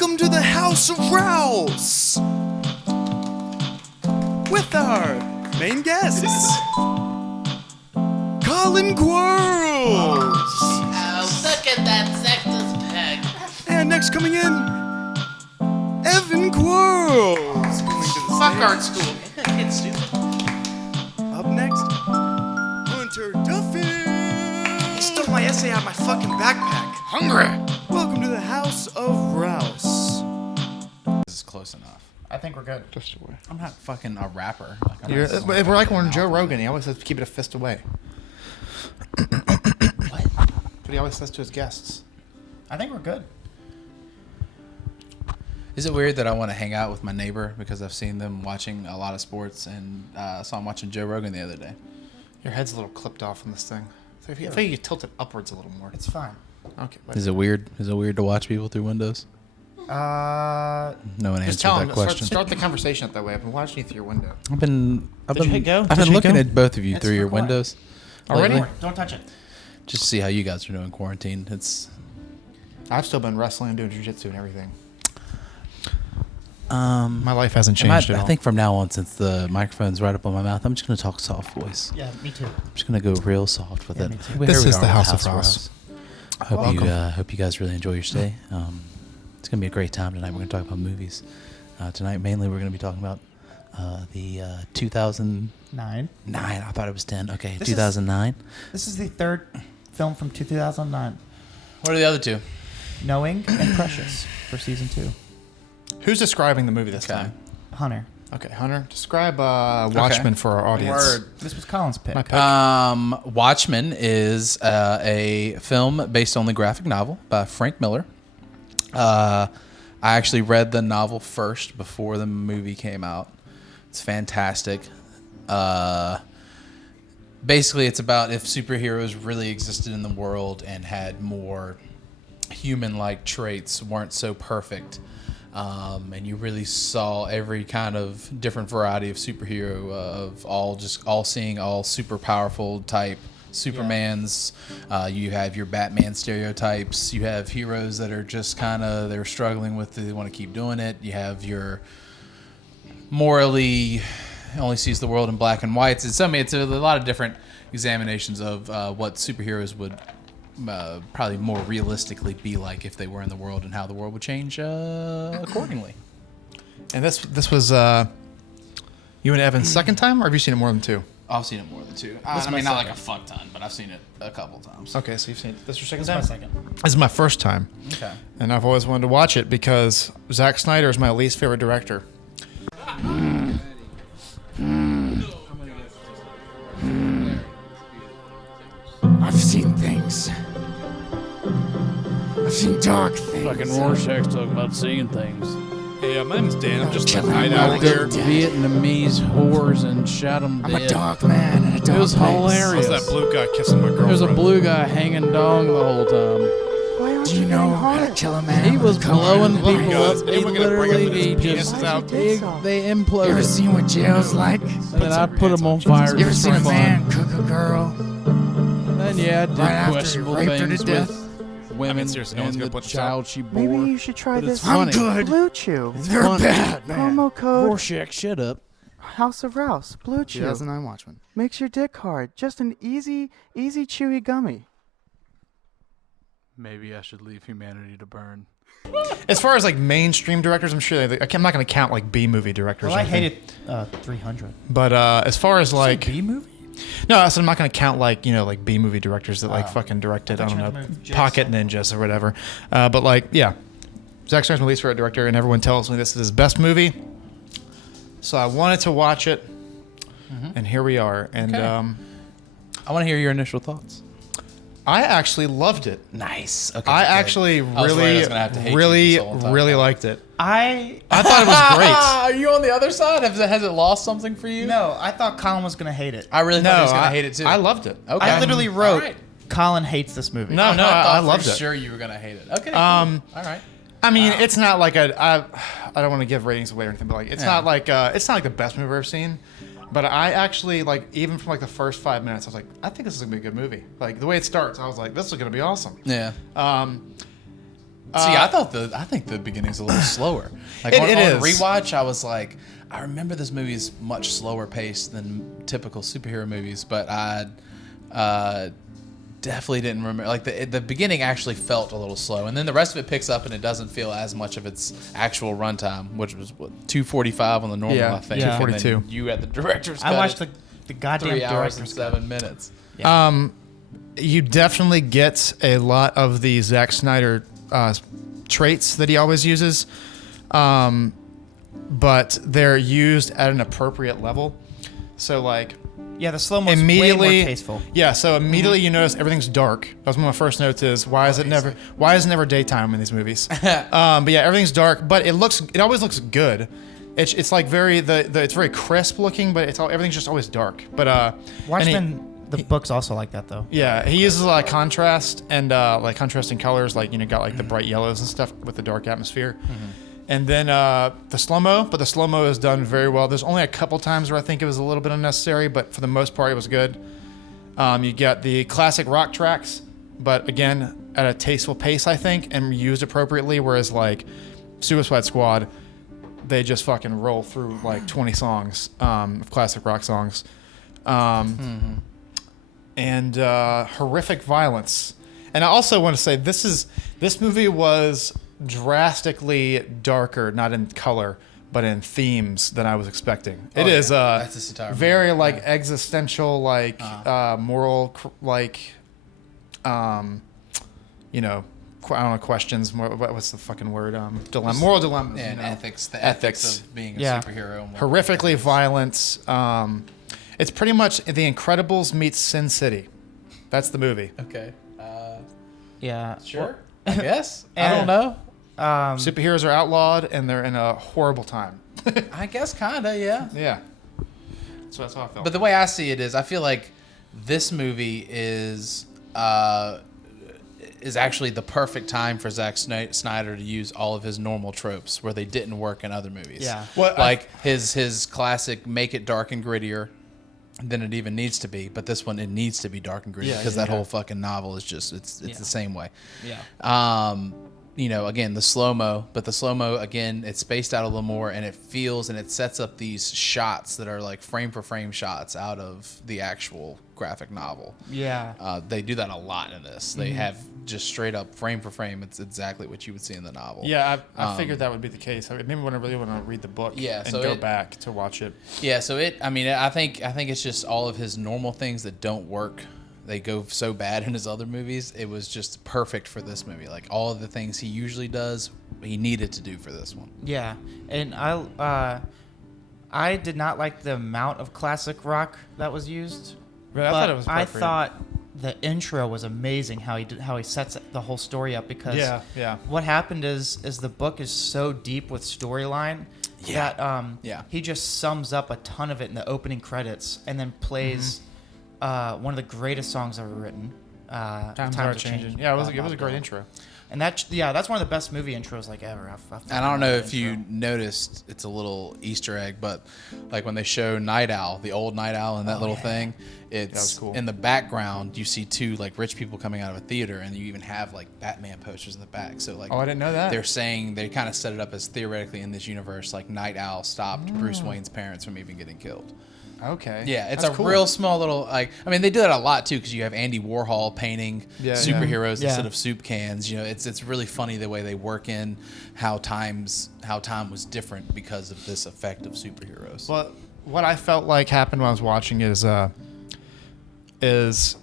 Welcome to the House of Rouse with our main guests, Colin Quarles. Oh, look at that sexist pig. And next coming in, Evan Quarles. Fuck art school. It's stupid. Up next, Hunter Duffy. He stole my essay out of my fucking backpack. Hungry. Welcome to the House of Rouse. This is close enough. I think we're good. Just away. I'm not fucking a rapper. We're like when Joe Rogan, he always says keep it a fist away. What? But he always says to his guests. I think we're good. Is it weird that I want to hang out with my neighbor because I've seen them watching a lot of sports and saw him watching Joe Rogan the other day? Your head's a little clipped off on this thing. So I feel like you tilt it upwards a little more. It's fine. Okay. Is it weird? Is it weird to watch people through windows? No one answered that question. Start the conversation that way. I've been watching you through your window. I've been Did you looking go? at both of you It's through your recording. windows Already? lately, Don't touch it. just to see how you guys are doing quarantine. I've still been wrestling and doing jiu-jitsu and everything. My My life hasn't changed at all. I think from now on, since the microphone's right up on my mouth, I'm just going to talk soft voice. Yeah, me too. I'm just going to go real soft with it. me too. Here This we is are the with House of Rouse. I hope Welcome. hope you guys really enjoy your stay. It's going to be a great time tonight. We're going to talk about movies. Tonight, mainly, we're going to be talking about the 2009. 9. I thought it was 10. Okay, This is- 2009. This is the third film from 2009. What are the other two? Knowing and Precious for season 2. Who's describing the movie this Okay. time? Hunter. Okay, Hunter. Describe Watchmen for our audience. This was Colin's pick. My pick. Watchmen is a film based on the graphic novel by Frank Miller. I actually read the novel first before the movie came out. It's fantastic. Basically, it's about if superheroes really existed in the world and had more human-like traits, weren't so perfect, and you really saw every kind of different variety of superhero, of all seeing all super powerful type Supermans. You have your Batman stereotypes. You have heroes that are just kind of, they're struggling with it, they want to keep doing it. You have your morally only sees the world in black and whites. It's a lot of different examinations of what superheroes would probably more realistically be like if they were in the world, and how the world would change accordingly. And this was you and Evan's second time, or have you seen it more than two? I've seen it more than two. I my mean, not like second. a fuck ton, but I've seen it a couple times. Okay, so you've seen it. This your second This is time? my second. This is my first time. Okay. And I've always wanted to watch it because Zack Snyder is my least favorite director. I've seen things. I've seen dark things. Fucking Rorschach's talking about seeing things. Hey, my name's Dan. I'm just a Killing night them owl all here. dead. Vietnamese whores and shot them I'm dead. a dark man in a dark It was place. hilarious. How's that blue guy kissing my girlfriend? There was a blue guy hanging dong the whole time. Why aren't you know how to kill a man? He was with a color blowing in the people light? up. Is He anyone gonna bring up literally, that he his penis just, is out? they You ever imploded. seen what jail's like? And then I put him on fire You ever just seen for a fun. man cook a girl? And yeah, I did Right after he questionable raped her to things death? with women seriously, no one's and gonna the put this child out? she bore. Maybe you should try But it's this funny. I'm good. Blue Chew. They're funny. bad, man. Promo code Rorschach, shut up. House of Rouse. Blue Chew. 2009 Watchmen. Makes your dick hard. Just an easy chewy gummy. Maybe I should leave humanity to burn. As far as like mainstream directors, I'm sure I'm not going to count like B movie directors. Well, or I anything. hated 300. But as far as like B movie? no, I said I'm not going to count like like B movie directors that like fucking directed. I don't know, Pocket Ninjas or whatever. But like yeah, Zack Snyder's my least favorite director, and everyone tells me this is his best movie. So I wanted to watch it, and here we are. And Okay. I want to hear your initial thoughts. I actually loved it. Nice. Okay. I good. actually I was worried I really, was gonna have to hate you really, this whole time. really liked it. I I thought it was great. Are you on the other side? Has it lost something for you? No, I thought Colin was going to hate it. I really thought he was No, going to I hate it too. I loved it. Okay. I literally wrote, All right. Colin hates this movie. No, no, I loved for it. sure you were going to hate it. Okay. Cool. Um, All right. I mean, it's not like I don't want to give ratings away or anything, but like it's not like the best movie I've ever seen. But I actually like even from like the first 5 minutes, I was like, I think this is gonna be a good movie. Like the way it starts, I was like, this is gonna be awesome. Yeah. See, I think the beginning's a little slower. Like It on is. rewatch, I was like, I remember this movie is much slower paced than typical superhero movies, but I definitely didn't remember. Like the beginning actually felt a little slow, and then the rest of it picks up, and it doesn't feel as much of its actual runtime, which was what, 2:45 on the normal, Yeah, I think. yeah. And then 2:42. You at the director's cut. I watched the goddamn 3 hours and director's cut. 7 minutes. You definitely get a lot of the Zack Snyder traits that he always uses, but they're used at an appropriate level. So like Yeah, the slow mo's way immediately, more tasteful. yeah. So immediately you notice everything's dark. That was one of my first notes. Is why is it never daytime in these movies? But yeah, everything's dark, but it always looks good. It's like it's very crisp looking, but everything's just always dark. But and Watchmen, the book's also like that though. yeah, he uses a lot of contrast and like contrasting colors, like got like the bright yellows and stuff with the dark atmosphere. And then the slow-mo, but the slow-mo is done very well. There's only a couple times where I think it was a little bit unnecessary, but for the most part, it was good. You get the classic rock tracks, but again, at a tasteful pace, I think, and used appropriately, whereas like Suicide Squad, they just fucking roll through like 20 songs of classic rock songs. And horrific violence. And I also want to say this movie was drastically darker, not in color, but in themes than I was expecting. It is That's this entire very movie. like existential, like moral, like I don't know, questions. What's the fucking word? Dilemma, moral dilemma. And you know? ethics, the ethics of being a Yeah. superhero. And what Horrifically violent. It's pretty much The Incredibles meets Sin City. That's the movie. Okay. Yeah. Sure. I guess. I don't know. Superheroes are outlawed and they're in a horrible time. I guess kinda, yeah. Yeah. So that's how I felt. But the way I see it is, I feel like this movie is actually the perfect time for Zack Snyder to use all of his normal tropes where they didn't work in other movies. Yeah. Well, like his classic make it dark and grittier than it even needs to be, but this one it needs to be dark and gritty because that whole fucking novel is just it's the same way. Yeah. Again, the slow-mo, but the slow-mo, again, it's spaced out a little more and it feels and it sets up these shots that are like frame for frame shots out of the actual graphic novel. Yeah. They do that a lot in this. They have just straight up frame for frame. It's exactly what you would see in the novel. yeah, I figured that would be the case. Maybe when I really want to read the book Yeah, and so go back to watch it. Yeah, so I think it's just all of his normal things that don't work. They go so bad in his other movies. It was just perfect for this movie. Like all of the things he usually does, he needed to do for this one. Yeah. And I did not like the amount of classic rock that was used. Right, I but thought it was I appropriate. thought the intro was amazing. How he sets the whole story up because Yeah. what happened is the book is so deep with storyline that he just sums up a ton of it in the opening credits and then plays one of the greatest songs ever written. Times are changing. Yeah, it was a great intro. And that's one of the best movie intros like ever. And I don't know if you noticed, it's a little Easter egg, but like when they show Night Owl, the old Night Owl and that little thing, it's was cool. in the background, you see two like rich people coming out of a theater and you even have like Batman posters in the back. So like, Oh, I didn't know that. They're saying, they kind of set it up as theoretically in this universe, like Night Owl stopped Bruce Wayne's parents from even getting killed. Okay. Yeah, it's That's a cool. real small little they do that a lot too because you have Andy Warhol painting superheroes instead of soup cans. It's really funny the way they work in how time was different because of this effect of superheroes. Well, what I felt like happened when I was watching is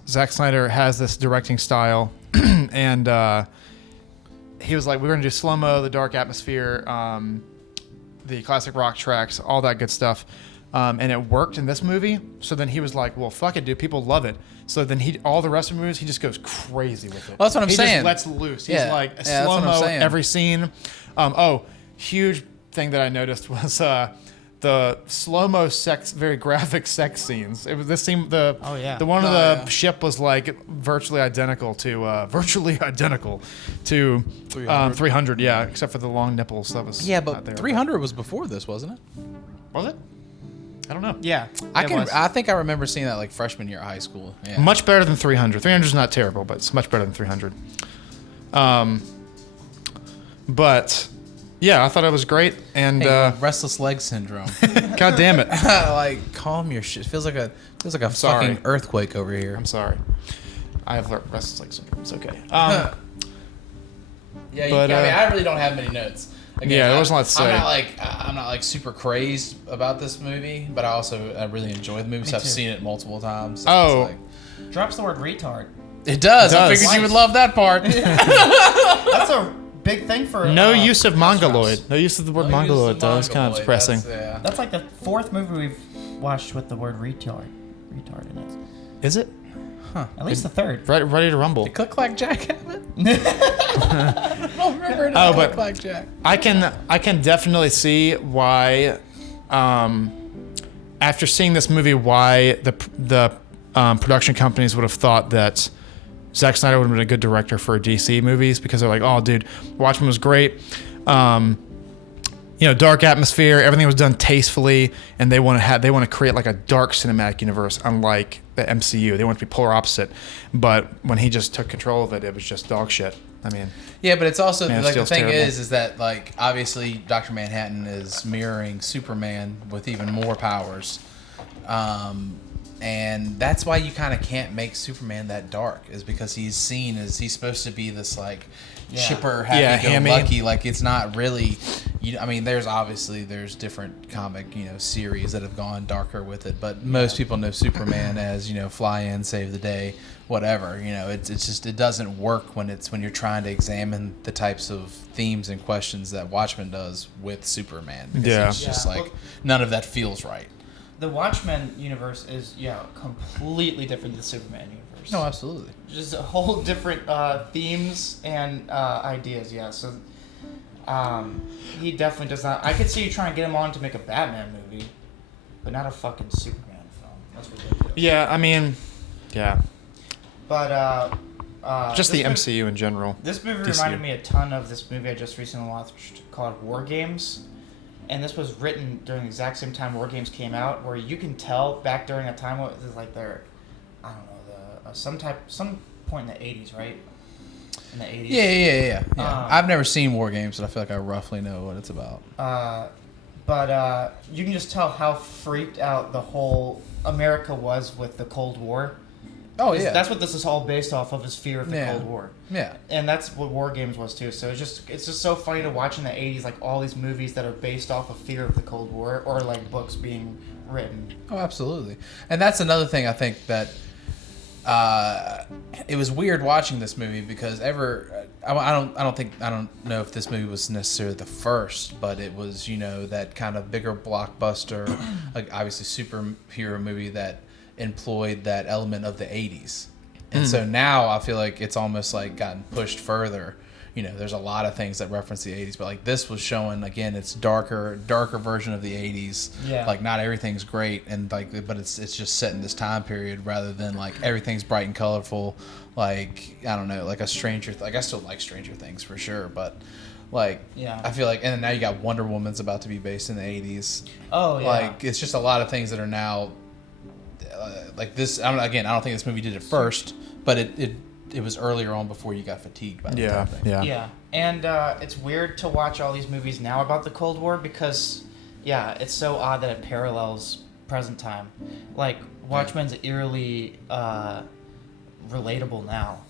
Zack Snyder has this directing style, and he was like, we're going to do slow-mo, the dark atmosphere, the classic rock tracks, all that good stuff. And it worked in this movie. So then he was like, well, fuck it, dude. People love it. So then all the rest of the movies, he just goes crazy with it. Well, that's what I'm he saying. He just lets loose. He's Yeah. like Yeah, that's what I'm slow-mo saying. every scene. Huge thing that I noticed was the slow-mo very graphic sex scenes. It was this scene, the one of the ship was like virtually identical to 300. Yeah, except for the long nipples. That was Yeah, not but there. 300 was before this, wasn't it? Was it? I don't know. Yeah. I think I remember seeing that like freshman year of high school. Yeah. Much better than 300. 300 is not terrible, but it's much better than 300. But yeah, I thought it was great. And Hey, restless leg syndrome. God damn it, Like, calm your shit. Feels like a sorry. fucking earthquake over here. I'm sorry. I have restless leg syndrome. It's okay. Yeah, But, I mean, I really don't have many notes. Again, yeah, there wasn't a lot to say. I'm not like super crazed about this movie, but I really enjoy the movie. So I've seen it multiple times. So Oh. it's like, Drops the word retard. it does. It I does. figured you would love that part. That's a big thing for no use of restaurants. mongoloid. No use of the word mongoloid, though. It's kind of depressing. That's like the fourth movie we've watched with the word retard in it. Is it? At least the third. Ready to rumble. Did Click Clack Jack have it? I don't remember it. Oh, Click but- Clack Jack. I can definitely see why, after seeing this movie, why the production companies would have thought that Zack Snyder would have been a good director for DC movies, because they're like, oh, dude, Watchmen was great. Dark atmosphere, everything was done tastefully, and they want to create like a dark cinematic universe, unlike the MCU. They want it to be polar opposite. But when he just took control of it, it was just dog shit. I mean, Yeah, but it's also Man of like the Steel's thing terrible. is that like obviously Dr. Manhattan is mirroring Superman with even more powers, and that's why you kind of can't make Superman that dark, is because he's supposed to be this like chipper, happy-go-lucky. Like it's not really. I mean, there's different comic series that have gone darker with it, but most people know Superman as fly in, save the day, whatever. It's just it doesn't work when you're trying to examine the types of themes and questions that Watchmen does with Superman. Because Yeah. it's just like none of that feels right. The Watchmen universe is completely different than the Superman universe. No, absolutely. Just a whole different themes and ideas. Yeah, so he definitely does not. I could see you trying to get him on to make a Batman movie, but not a fucking Superman film. That's ridiculous. yeah, I mean, yeah, But just the this MCU in general. This movie DCU. reminded me a ton of this movie I just recently watched called War Games. And this was written during the exact same time War Games came out, where you can tell back during a time what was like I don't know, some point in the 80s, right? In the 80s. Yeah. I've never seen War Games, but I feel like I roughly know what it's about. But you can just tell how freaked out the whole America was with the Cold War. Oh yeah, That's what this is all based off of, is fear of the Yeah. Cold War. yeah. And that's what War Games was too. So it's just so funny to watch in the 80s, like all these movies that are based off of fear of the Cold War, or like books being written. Oh, absolutely. And that's another thing I think that it was weird watching this movie, because I don't know if this movie was necessarily the first, but it was that kind of bigger blockbuster, like obviously superhero movie that employed that element of the 80s. And so now I feel like it's almost like gotten pushed further. There's a lot of things that reference the 80s, but like this was showing, again, it's darker version of the 80s. Yeah. Like not everything's great, and like, but it's just set in this time period rather than like everything's bright and colorful. Like, I don't know, like I still like Stranger Things for sure, but like, Yeah. I feel like, and then now you got Wonder Woman's about to be based in the 80s. Oh yeah. Like, it's just a lot of things that are now like this. I don't think this movie did it first, but it was earlier on before you got fatigued by the Yeah, time thing. yeah. Yeah, and it's weird to watch all these movies now about the Cold War, because, it's so odd that it parallels present time. Like, Watchmen's eerily relatable now.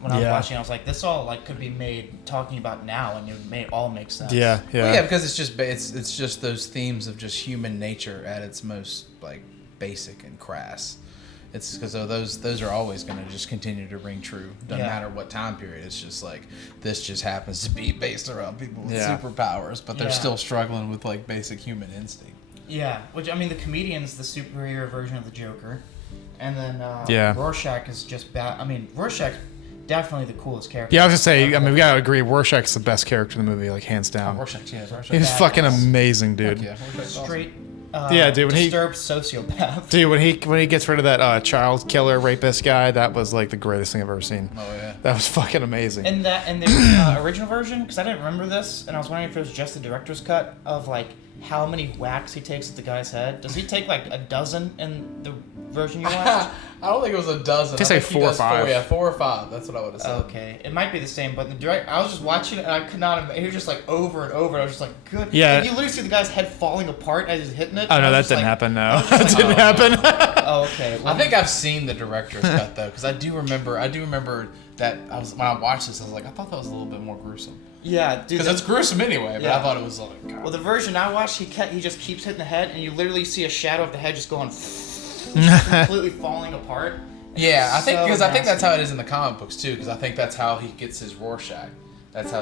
When I was Yeah. watching, I was like, this all could be made talking about now, and it all makes sense. Yeah, yeah. Well, yeah, because it's just those themes of just human nature at its most like basic and crass. It's because those are always going to just continue to ring true, doesn't matter what time period. It's just like this just happens to be based around people with superpowers, but they're Yeah. still struggling with like basic human instinct. Yeah, which, I mean, the comedian's the superhero version of the Joker, and then Yeah. Rorschach is just bad. I mean, Rorschach's definitely the coolest character. Yeah, I was gonna say. I mean, we gotta agree. Rorschach's the best character in the movie, like hands down. Rorschach, yeah, Rorschach. He's badass. fucking amazing, dude. Yeah, Rorschach's awesome. Straight. Yeah, dude, when he- disturbed sociopath. Dude, when he gets rid of that child killer rapist guy, that was like the greatest thing I've ever seen. Oh yeah. That was fucking amazing. And the original version, because I didn't remember this, and I was wondering if it was just the director's cut of like how many whacks he takes at the guy's head? Does he take like a dozen in the version you watched? I don't think it was a dozen. Just I like think he 4 or does 5. 4 or 5. That's what I would have said. Okay, it might be the same, but the direct. I was just watching it and I could not. He was just like over and over. And I was just like, good. Yeah. And you literally see the guy's head falling apart as he's hitting it. Oh and I no, that was just didn't like- happen. I No, was just that like, didn't happen. Oh, okay. I think I've seen the director's cut though, because I do remember that when I watched this, I was like, I thought that was a little bit more gruesome. Yeah, dude. Because it's gruesome anyway, but Yeah. I thought it was like, God. Well, the version I watched, he just keeps hitting the head, and you literally see a shadow of the head just going completely falling apart. Yeah, I think So because I think that's nasty. how it is in the comic books too. Because I think that's how he gets his Rorschach. That's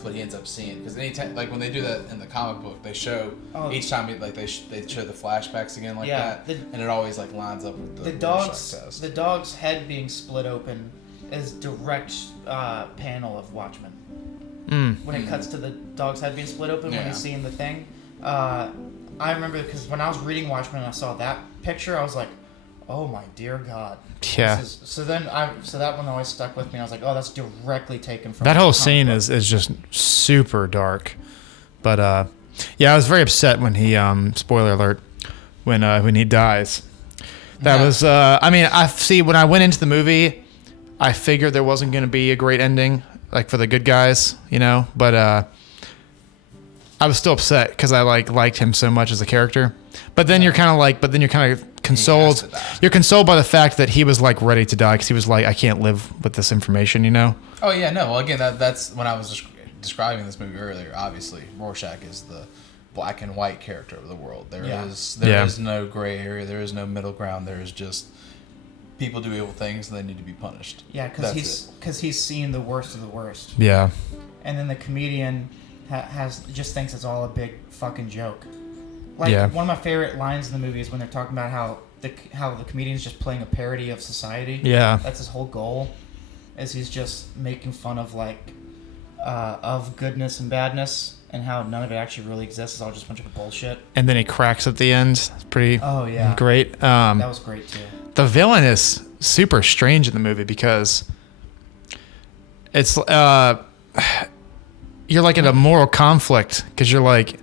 what he ends up seeing. Because anytime, like when they do that in the comic book, they show each time they show the flashbacks again like that, and it always like lines up with the dog's Rorschach test. the dog's head being split open is direct panel of Watchmen. When it cuts to the dog's head being split open when Yeah. he's seeing the thing, I remember because when I was reading Watchmen and I saw that picture, I was like, oh my dear God. Yeah. So that one always stuck with me. I was like, oh, that's directly taken from That the whole comic scene book. is just super dark. But yeah, I was very upset when he spoiler alert when he dies. That was I mean, when I went into the movie, I figured there wasn't going to be a great ending like for the good guys, you know, but I was still upset cuz I liked him so much as a character. But then you're kind of consoled. to die. You're consoled by the fact that he was like ready to die cuz he was like I can't live with this information, you know. Oh yeah, no. Well, again, that's when I was describing this movie earlier. Obviously, Rorschach is the black and white character of the world. There is no gray area. There is no middle ground. There is just people do evil things and they need to be punished. Yeah, because he's seen the worst of the worst. Yeah. And then the comedian just thinks it's all a big fucking joke. Like Yeah. one of my favorite lines in the movie is when they're talking about how the comedian's just playing a parody of society. Yeah. That's his whole goal, is he's just making fun of of goodness and badness and how none of it actually really exists. It's all just a bunch of bullshit. And then he cracks at the end. It's pretty Oh yeah, great. that was great too. The villain is super strange in the movie because it's you're like in a moral conflict because you're like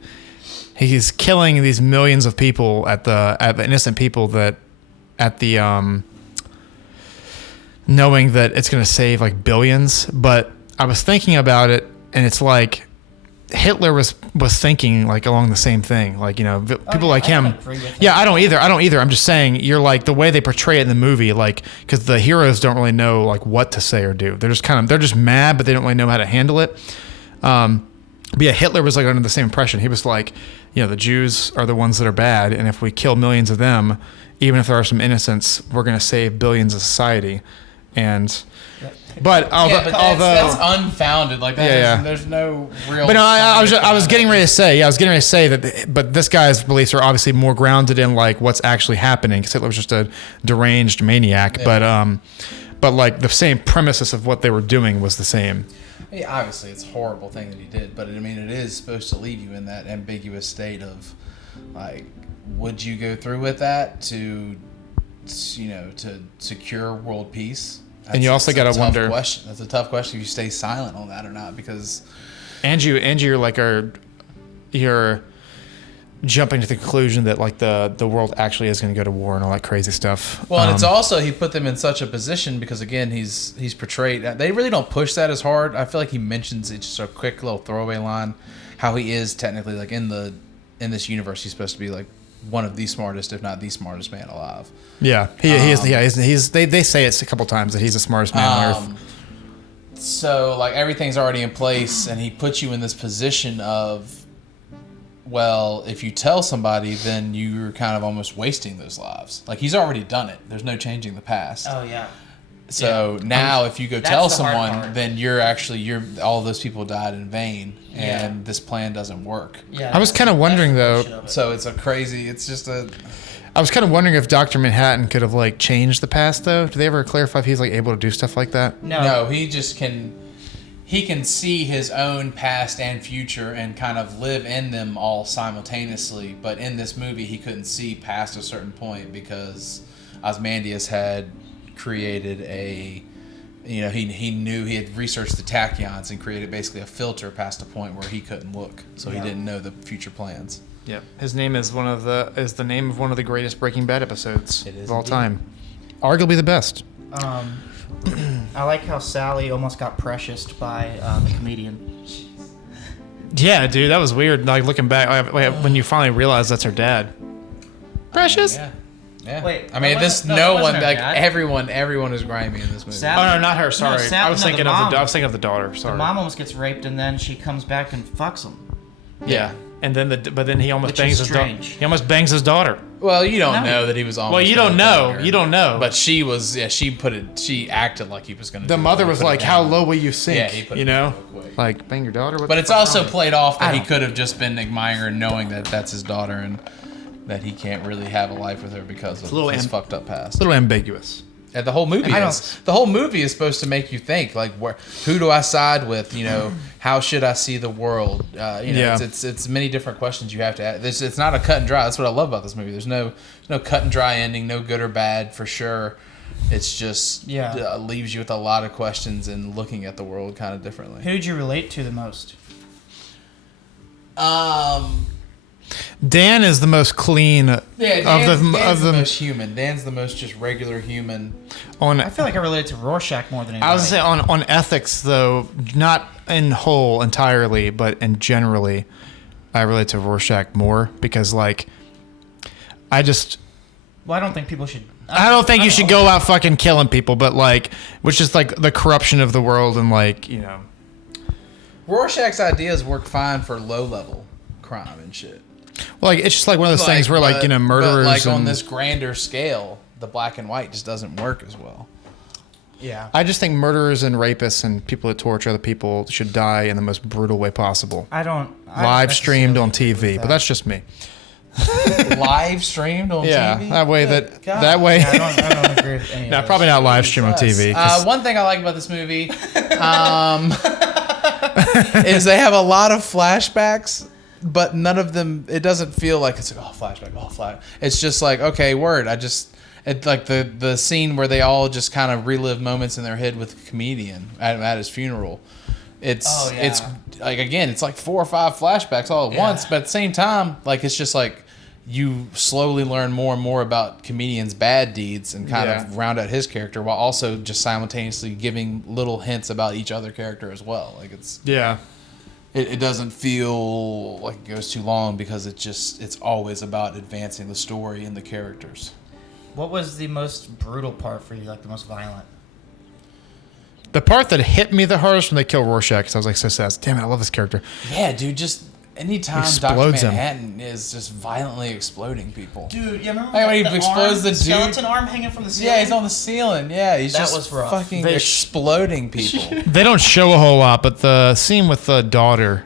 he's killing these millions of people at the innocent people that at the knowing that it's going to save like billions. But I was thinking about it and it's like Hitler was thinking like along the same thing, like, you know, people like him. I don't agree with that. Yeah, I don't either. I'm just saying, you're like the way they portray it in the movie, like, because the heroes don't really know like what to say or do. They're just mad, but they don't really know how to handle it. But yeah, Hitler was like under the same impression. He was like, you know, the Jews are the ones that are bad, and if we kill millions of them, even if there are some innocents, we're going to save billions of society. But that's unfounded. Like that Yeah. there's no real. But no, I was science getting behind ready it. to say, that. But this guy's beliefs are obviously more grounded in like what's actually happening. Because Hitler was just a deranged maniac. Yeah. But like the same premises of what they were doing was the same. Yeah, obviously, it's a horrible thing that he did, but I mean, it is supposed to leave you in that ambiguous state of, like, would you go through with that to secure world peace? And you also gotta wonder. That's a tough question. If you stay silent on that or not, because you're jumping to the conclusion that like the world actually is going to go to war and all that crazy stuff. well, and it's also he put them in such a position because again he's portrayed. They really don't push that as hard. I feel like he mentions it just a quick little throwaway line, how he is technically like in this universe he's supposed to be like one of the smartest, if not the smartest man alive. Yeah, he is. Yeah, they say it a couple times that he's the smartest man on earth. So like everything's already in place, and he puts you in this position of, well, if you tell somebody, then you're kind of almost wasting those lives. Like he's already done it. There's no changing the past. Oh yeah. So now, if you go That's tell the hard someone, part. then you're all those people died in vain, and this plan doesn't work. Yeah. I was kind of wondering though. So it's it's just a. I was kind of wondering if Dr. Manhattan could have like changed the past though. Do they ever clarify if he's like able to do stuff like that? No, he just can. He can see his own past and future and kind of live in them all simultaneously. But in this movie, he couldn't see past a certain point because Ozymandias had created a You know, he knew he had researched the tachyons and created basically a filter past a point where he couldn't look, so he didn't know the future plans. Yep. His name is the name of one of the greatest Breaking Bad episodes of all time. Arguably the best. I like how Sally almost got precioused by the comedian. Yeah, dude, that was weird. Like looking back, when you finally realize that's her dad. Precious. Yeah. Wait, I mean, that this wasn't- no that one wasn't her like dad? everyone is grimy in this movie. Sally- Oh no, not her. Sorry, Sally- I was no, thinking the of mom. I was thinking of the daughter. Sorry. The mom almost gets raped, and then she comes back and fucks him. Yeah. And then but then he almost Which bangs is his daughter. strange. He almost bangs his daughter. Well, you don't No. know that he was almost. Well, you gonna don't know. bang her. You don't know. But she was. Yeah, she acted like he was going to. The mother was like, "How low will you sink?" Yeah, he put you it know, down real quick. like bang your daughter. What But the it's fuck's also wrong with played off that I he don't- could have just been admiring her, knowing that that's his daughter, and that he can't really have a life with her because of little his am- fucked up past. you? A little ambiguous. Yeah, the whole movie I is supposed to make you think like, who do I side with? You know, how should I see the world? You know, Yeah. it's many different questions you have to ask. It's not a cut and dry. That's what I love about this movie. There's no cut and dry ending, no good or bad for sure. It's just leaves you with a lot of questions and looking at the world kind of differently. Who did you relate to the most? Dan is the most clean Yeah, Dan's of the the most human. Dan's the most just regular human. on. I feel like I related to Rorschach more than anybody. I was gonna say on ethics though, not in whole entirely, but in generally, I relate to Rorschach more because like, I don't think people should. I don't think you should go out fucking killing people, but like, which is like the corruption of the world and like, you know. Rorschach's ideas work fine for low level crime and shit. Well, like it's just like one of those things where like, you know, but, murderers like on and- this grander scale, the black and white just doesn't work as well. Yeah. I just think murderers and rapists and people that torture other people should die in the most brutal way possible. I don't. Live streamed on TV, but that's just me. Live streamed on Yeah, TV. that way Good that God. that way. I don't agree with any of No, those. probably not live stream on TV. 'cause- One thing I like about this movie is they have a lot of flashbacks, but none of them. It doesn't feel like it's like flashback. It's just like okay, word. It's like the scene where they all just kind of relive moments in their head with the comedian at his funeral. It's like again, it's like 4 or 5 flashbacks all at once, but at the same time, like it's just like you slowly learn more and more about comedian's bad deeds and kind of round out his character while also just simultaneously giving little hints about each other character as well. Like it doesn't feel like it goes too long because it's always about advancing the story and the characters. What was the most brutal part for you? Like the most violent? the part that hit me the hardest when they kill Rorschach, because I was like so sad. Damn it, I love this character. Yeah, dude, just anytime Explodes Dr. him. Manhattan is just violently exploding people. Dude, yeah, remember Like when he the explodes arm, the dude? skeleton arm hanging from the ceiling? Yeah, he's on the ceiling. Yeah, he's That just was rough. fucking They exploding people. They don't show a whole lot, but the scene with the daughter,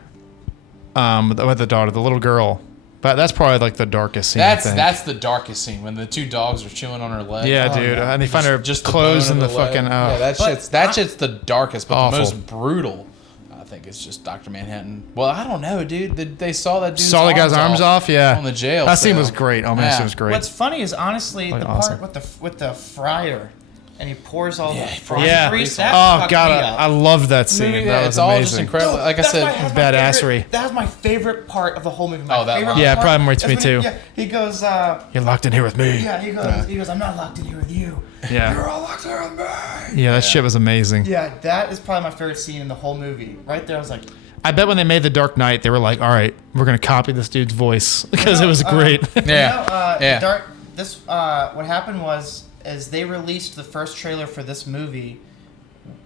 the little girl, but that's probably like the darkest scene. I think. That's the darkest scene when the two dogs are chewing on her leg. Yeah, dude, and they find her clothes in the fucking. yeah, that shit's the darkest, but Awful. the most brutal. I think it's just Dr. Manhattan. Well, I don't know, dude. They saw that dude's Saw the guy's arms off. Yeah, on the jail. That scene cell. was great. Oh man, that Yeah. scene was great. What's funny is honestly Like, the awesome. part with the fryer, and he pours all the he frying yeah. grease. That Oh fucked god, me I up. loved that scene. Movie, That yeah, was it's all amazing. just incredible. Like I That's said, why it has bad my assery. favorite- That was my favorite part of the whole movie. Oh, that favorite line. Yeah, part probably more to is me when too. He goes, You're locked in here with me. yeah, he goes, I'm not locked in here with you. Yeah. You're all locked in here with me. Yeah, that shit was amazing. Yeah, that is probably my favorite scene in the whole movie. Right there, I was like, I bet when they made The Dark Knight, they were like, "All right, we're gonna copy this dude's voice because it was great." yeah, yeah. What happened was they released the first trailer for this movie,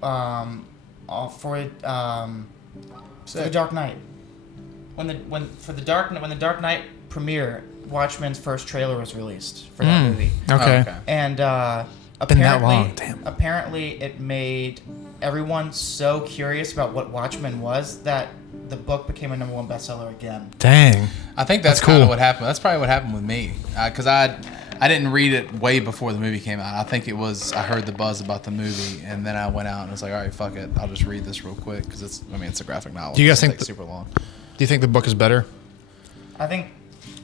for the Dark Knight. When the Dark Knight premiere, Watchmen's first trailer was released for that movie, Okay. and Been that apparently, long, damn. apparently it made everyone so curious about what Watchmen was that the book became a #1 bestseller again. Dang. I think that's That's kind cool. of what happened. That's probably what happened with me, because I didn't read it way before the movie came out. I think it was I heard the buzz about the movie, and then I went out and was like, all right, fuck it, I'll just read this real quick because it's a graphic novel. Do you guys It think takes super long? Do you think the book is better? I think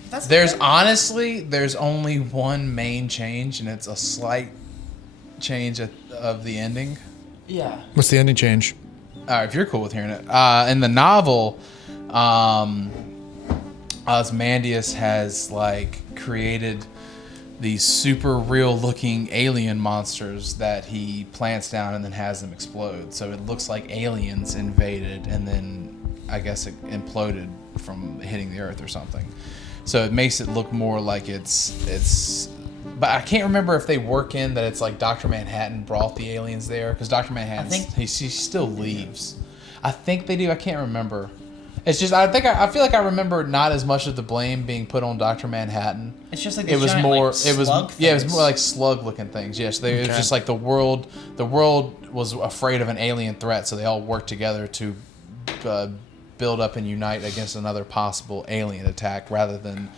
that's There's only one main change, and it's a slight change of the ending. Yeah. What's the ending change? All right, if you're cool with hearing it. In the novel, Ozymandias has like created these super real looking alien monsters that he plants down and then has them explode. So it looks like aliens invaded and then I guess it imploded from hitting the earth or something. So it makes it look more like it's but I can't remember if they work in that it's like Dr. Manhattan brought the aliens there, because Dr. Manhattan he still leaves. I think they do. I can't remember. It's just I feel like I remember not as much of the blame being put on Dr. Manhattan. It's just like it was giant, more like, it was slug yeah it was things. more like slug looking things. Yes, it was just like the world was afraid of an alien threat, so they all worked together to build up and unite against another possible alien attack rather than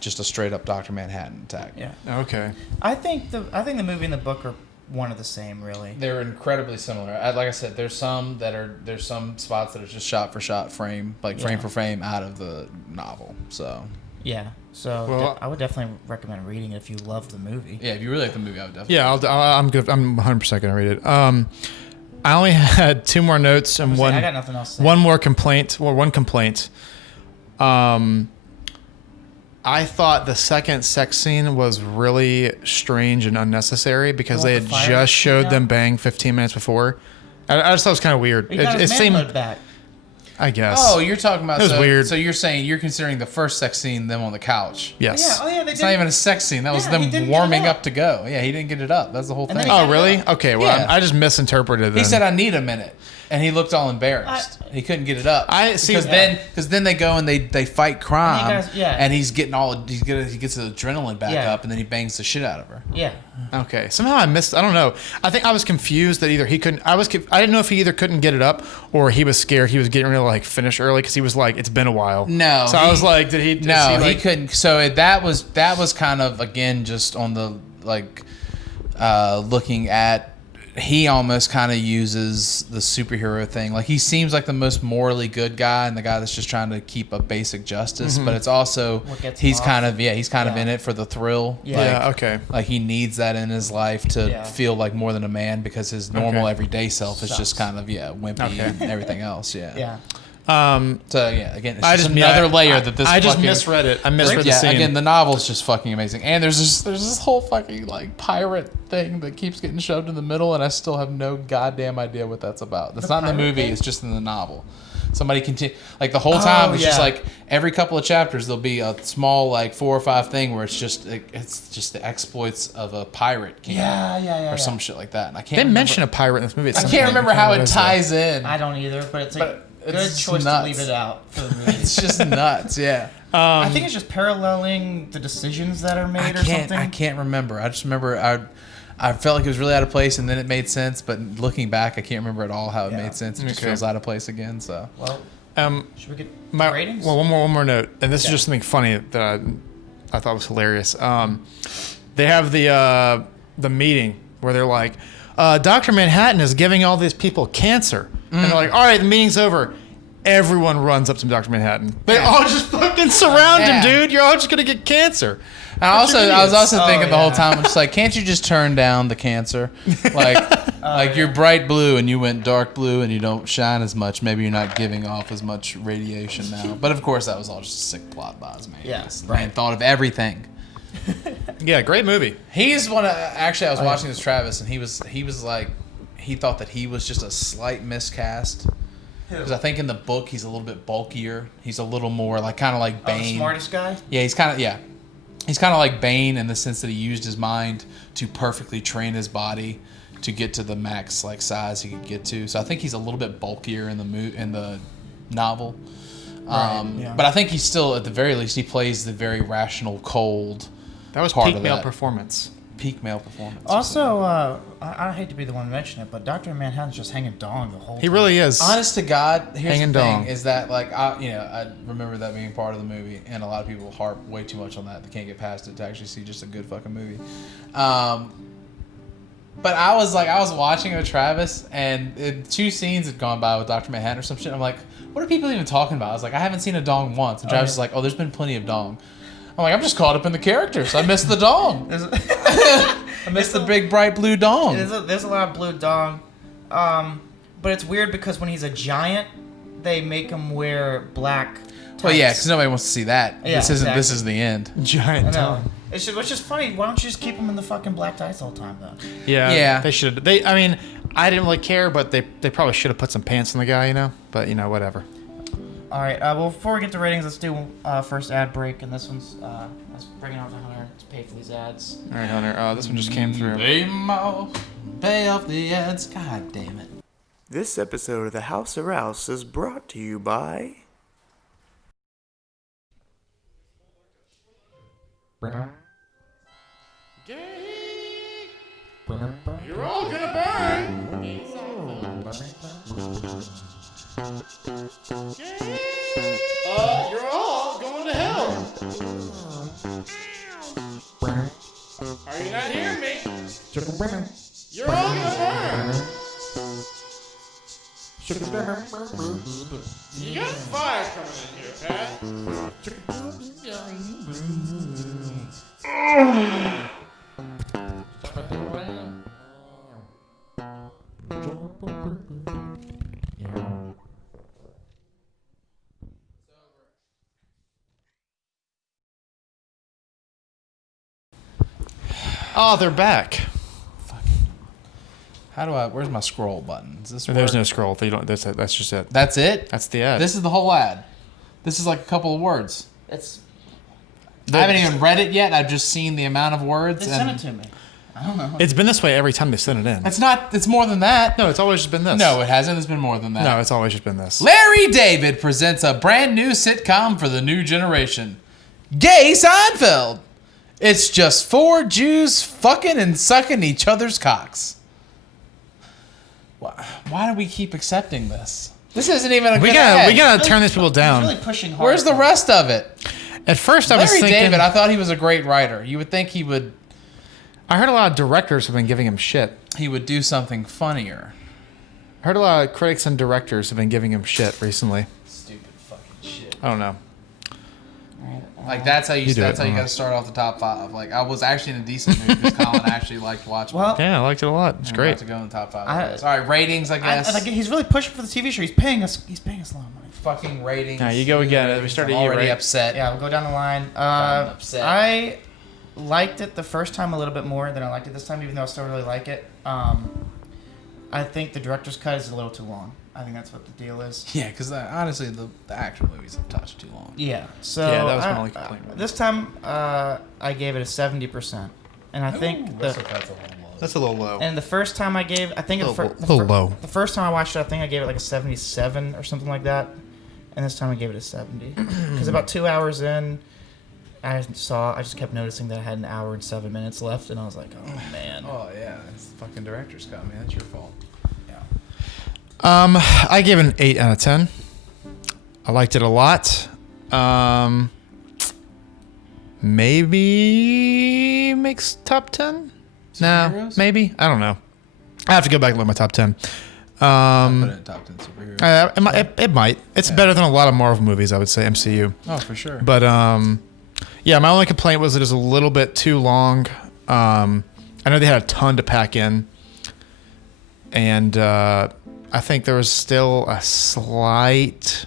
just a straight up Dr. Manhattan attack. Yeah. Okay. I think the movie and the book are one of the same, really. They're incredibly similar. Like I said, there's some spots that are just shot for shot, frame for frame out of the novel. So Yeah. So Well, I would definitely recommend reading it if you love the movie. yeah, if you really like the movie, I would definitely. Yeah, I'm good. I'm 100% gonna read it. I only had 2 more notes and I got nothing else to say. one more complaint. Well, one complaint. I thought the second sex scene was really strange and unnecessary because they had The fire just showed scene, them bang 15 minutes before. I just thought it was kind of weird. He got his It seemed, manhood back. I guess. Oh, you're talking about It was weird. So you're saying you're considering the first sex scene them on the couch. Yes. Yeah. Oh yeah. They It's did. not even a sex scene. That was Yeah, he them didn't get warming it up. up to go. Yeah, he didn't get it up. That's the whole And then thing. he Oh, got it really? up. Okay. Well, Yeah. I just misinterpreted. He Then. said, "I need a minute," and he looked all embarrassed. He couldn't get it up. I see. Because then they go and they fight crime, And he goes- and he's getting he gets the adrenaline back Yeah. up, and then he bangs the shit out of her. Yeah. Okay. Somehow I missed. I don't know. I think I was confused that either he couldn't. I didn't know if he either couldn't get it up or he was scared. He was getting ready to like finish early because he was like, it's been a while. No. So I was like, did he? No, he he couldn't. So that was kind of again just on the like looking at. He almost kind of uses the superhero thing. Like he seems like the most morally good guy and the guy that's just trying to keep a basic justice. But it's also gets he's him kind off. of in it for the thrill. Yeah. Like, Yeah. Okay. Like he needs that in his life to Yeah. feel like more than a man because his normal Okay. everyday self is just Sucks. kind of wimpy Okay. and everything else. Yeah. Yeah. So yeah, again, it's I just just another layer that this. I just fucking- misread it. I misread the yeah, scene. again, the novel's just fucking amazing, and there's this whole fucking like pirate thing that keeps getting shoved in the middle, and I still have no goddamn idea what that's about. That's not in the pirate movie; thing? it's just in the novel. Somebody continue like the whole time. It's just yeah. like every couple of chapters there'll be a small like 4 or 5 thing where it's just the exploits of a pirate king or some shit like that. And I can't. they remember, mention a pirate in this movie. At I some can't point. remember how What it is that? ties in. I don't either, but it's a But good it's choice nuts. to leave it out for the movie. It's just nuts. Yeah. I think it's just paralleling the decisions that are made or something. I can't remember. I just remember I felt like it was really out of place, and then it made sense. But looking back, I can't remember at all how it Yeah. made sense. It just Okay. feels out of place again. So Well, should we get My ratings? Well, one more note, and this is just something funny that I thought was hilarious. They have the meeting where they're like, Dr. Manhattan is giving all these people cancer, and they're like, all right, the meeting's over. Everyone runs up to Dr. Manhattan. They all just fucking surround Yeah. him, dude. You're all just gonna get cancer. I was also Oh, thinking the whole yeah. time, I'm just like, can't you just turn down the cancer? Like you're bright blue and you went dark blue and you don't shine as much. Maybe you're not giving off as much radiation now. But of course, that was all just a sick plot by his man. Yeah, The man thought of everything. Yeah, great movie. He's one of actually. I was watching this Travis, and he was like, he thought that he was just a slight miscast. Because I think in the book he's a little bit bulkier. He's a little more like kind of like Oh, the Bane. smartest guy? Yeah, he's kind of like Bane in the sense that he used his mind to perfectly train his body to get to the max like size he could get to. So I think he's a little bit bulkier in the novel. yeah. But I think he's still, at the very least, he plays the very rational, cold. That was part peak of male that. performance. Peak male performance. Also, I hate to be the one to mention it, but Dr. Manhattan's just hanging dong the whole time. He really is. Honest to God, here's Hanging the thing: dong. is that like I remember that being part of the movie, and a lot of people harp way too much on that. They can't get past it to actually see just a good fucking movie. But I was watching it with Travis, and 2 scenes had gone by with Dr. Manhattan or some shit. I'm like, what are people even talking about? I was like, I haven't seen a dong once, and Travis is like, oh, there's been plenty of dong. I'm like, I'm just caught up in the characters. I missed the dong. I missed the big bright blue dong. There's a lot of blue dong. But it's weird because when he's a giant, they make him wear black tights. Well, yeah, because nobody wants to see that. Yeah, This isn't. This exactly. is the end. Giant I know. tongue. It's just funny. Why don't you just keep him in the fucking black tights all the time, though? Yeah. They should. I mean, I didn't really care, but they probably should have put some pants on the guy, But whatever. All right. Well, before we get to ratings, let's do first ad break, and this one's let's bring it on to Hunter to pay for these ads. All right, Hunter. This one just came through. Pay off the ads. God damn it. This episode of the House of Rouse is brought to you by... You're all gonna burn. You're all going to hell. Are you not hearing me? You're all gonna burn. You got fire coming in here, Pat. Oh, they're back. How do I? Where's my scroll button? Does this There's work? no scroll. You don't. That's just it. That's it. That's the ad. This is the whole ad. This is like a couple of words. It's I haven't even read it yet. I've just seen the amount of words. they sent it to me. I don't know. It's been this way every time they send it in. It's not. It's more than that. No, it's always just been this. No, it hasn't. It's been more than that. No, it's always just been this. Larry David presents a brand new sitcom for the new generation. Gay Seinfeld. It's just 4 Jews fucking and sucking each other's cocks. Why do we keep accepting this? This isn't even a good ad. We gotta turn these people down. He's really pushing hard. Where's the rest of it? At first, I was Larry thinking. David, I thought he was a great writer. You would think he would I heard a lot of directors have been giving him shit. do something funnier. I heard a lot of critics and directors have been giving him shit recently. Stupid fucking shit. I don't know. Like that's how you You do that's it. how you got to start off the top 5. Like I was actually in a decent mood because Colin actually liked Watchmen. Well, Yeah, I liked it a lot. It's I'm great. about to go in the top 5. I- All right, ratings. I guess. he's really pushing for the TV show. He's paying us a lot of money. Fucking ratings. Now you go again. We started I'm you, already right? upset. Yeah, we'll go down the line. I'm upset. I liked it the first time a little bit more than I liked it this time, even though I still really like it. I think the director's cut is a little too long. I think that's what the deal is. Yeah, because honestly, the actual movies have touched too long. Yeah. So Yeah, that was my only complaint with it. this time, I gave it a 70%, and I think That's the a little low. That's a little low. and the first time I gave, I think Little low. The first time I watched it, I think I gave it like a 77 or something like that, and this time I gave it a 70 because about 2 hours in, I just kept noticing that I had an hour and 7 minutes left, and I was like, oh man. Oh yeah, it's the fucking director's cut, man. That's your fault. I gave it an 8 out of 10. I liked it a lot. Maybe makes top 10? No, Superheroes? maybe. I don't know. I have to go back and look at my top 10. Put it in top 10 superheroes. It might. It's better than a lot of Marvel movies, I would say, MCU. Oh, for sure. But yeah, my only complaint was it is a little bit too long. I know they had a ton to pack in, and I think there was still a slight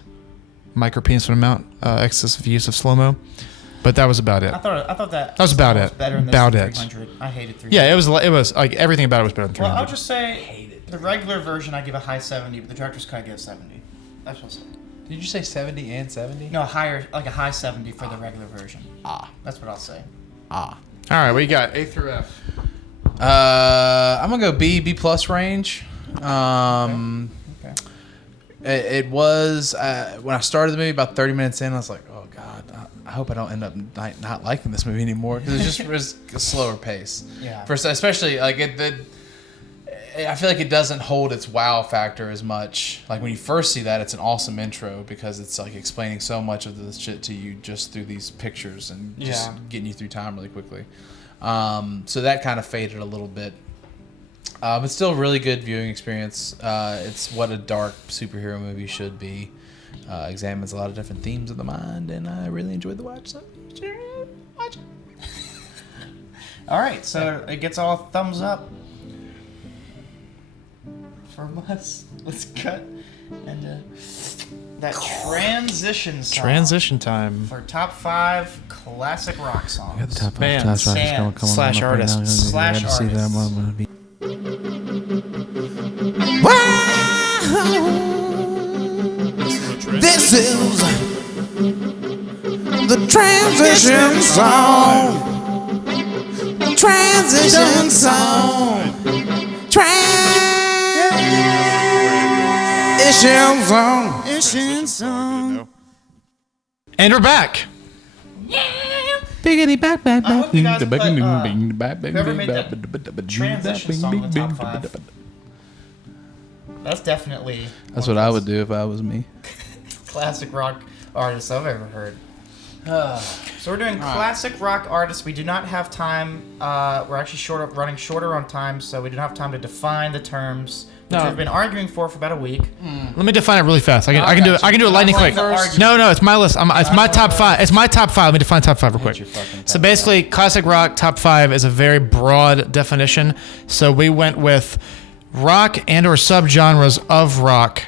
micropenis amount excessive use of slow mo, but that was about it. I thought that was about was it. better than About this it. 300. I hated 300. Yeah, it was like everything about it was better than 300. Well, I'll just say the regular version I give a high 70, but the director's cut I give a 70. That's what's Did you say 70 and 70? no higher, like a high 70 for the regular version. Ah. That's what I'll say. Ah. All right, what you got? A through F. I'm gonna go B plus range. Okay. It was when I started the movie about 30 minutes in. I was like, oh god, I hope I don't end up not liking this movie anymore because it was a slower pace. Yeah. Especially like I feel like it doesn't hold its wow factor as much. Like when you first see that, it's an awesome intro because it's like explaining so much of the shit to you just through these pictures and just getting you through time really quickly. So that kind of faded a little bit. It's still a really good viewing experience. It's what a dark superhero movie should be. Examines a lot of different themes of the mind, and I really enjoyed the watch. So watch it. All right, so it gets all thumbs up. from us. Let's cut into that transition song. Transition time. For top 5 classic rock songs. Bands. Slash artists. Slash artists. This is the transition song. Transition song. Transition song. And we're back. Biggity back. I hope you guys put, whoever made that transition song in the top 5. That's definitely That's what I would do if I was me. classic rock artists I've ever heard. So we're doing classic rock artists. We do not have time. We're actually running shorter on time, so we do not have time to define the terms, which we've been arguing for about a week. Let me define it really fast. I can do it. I can do it lightning quick. No, it's my list. It's my top 5. It's my top 5. Let me define top 5 real quick. So basically, classic rock top 5 is a very broad definition. So we went with rock and or subgenres of rock